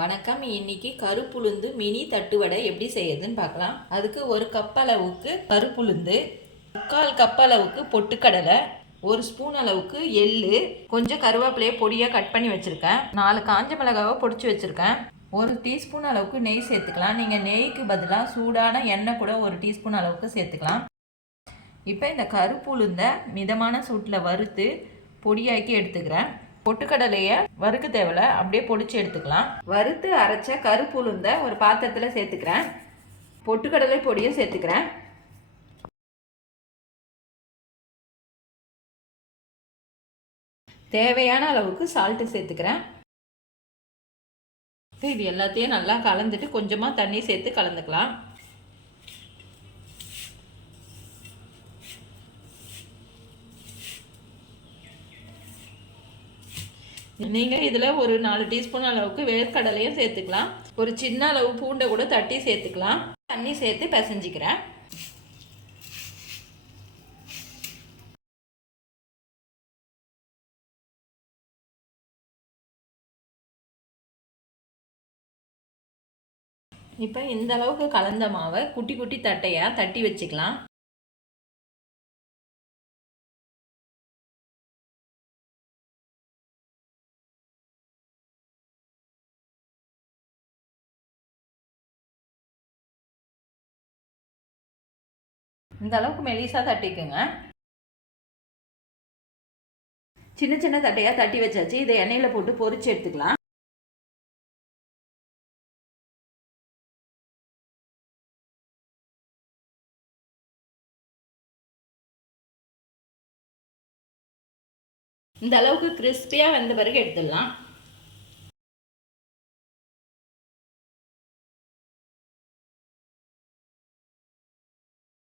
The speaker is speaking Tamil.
வணக்கம். இன்னைக்கு கருப்புளுந்து மினி தட்டுவடை எப்படி செய்யறதுன்னு பார்க்கலாம். அதுக்கு ஒரு கப் அளவுக்கு கருப்புளுந்து, 3/4 கப் அளவுக்கு பொட்டுக்கடலை, 1 ஸ்பூன் அளவுக்கு எள்ளு, கொஞ்சம் கருவேப்பிலையை பொடியாக கட் பண்ணி வச்சுருக்கேன், 4 காஞ்ச மிளகாவை பொடிச்சு வச்சுருக்கேன், 1 டீஸ்பூன் அளவுக்கு நெய் சேர்த்துக்கலாம். நீங்கள் நெய்க்கு பதிலாக சூடான எண்ணெய் கூட 1 டீஸ்பூன் அளவுக்கு சேர்த்துக்கலாம். இப்போ இந்த கருப்புளுந்தை மிதமான சூட்டில் வறுத்து பொடியாக்கி எடுத்துக்கிறேன். பொட்டுக்கடலையை வறுக்க தேவையில்ல, அப்படியே பொடிச்சு எடுத்துக்கலாம். வறுத்து அரைச்ச கருப்பு உளுந்தை ஒரு பாத்திரத்தில் சேர்த்துக்கிறேன். பொட்டுக்கடலை பொடியும் சேர்த்துக்கிறேன். தேவையான அளவுக்கு சால்ட்டு சேர்த்துக்கிறேன். இது எல்லாத்தையும் நல்லா கலந்துட்டு கொஞ்சமாக தண்ணி சேர்த்து கலந்துக்கலாம். நீங்கள் இதில் ஒரு 4 டீஸ்பூன் அளவுக்கு வேர்க்கடலையும் சேர்த்துக்கலாம். ஒரு சின்ன அளவு பூண்டை கூட தட்டி சேர்த்துக்கலாம். தண்ணி சேர்த்து பிசைஞ்சிக்கிறேன். இப்போ இந்த அளவுக்கு கலந்த மாவை குட்டி குட்டி தட்டையாக தட்டி வச்சுக்கலாம். இந்த அளவுக்கு மெலிசாக தட்டிக்குங்க. சின்ன சின்ன தட்டையாக தட்டி வச்சாச்சு. இதை எண்ணெயில் போட்டு பொரிச்சு எடுத்துக்கலாம். இந்த அளவுக்கு கிறிஸ்பியாக வந்த பிறகு எடுத்துடலாம்.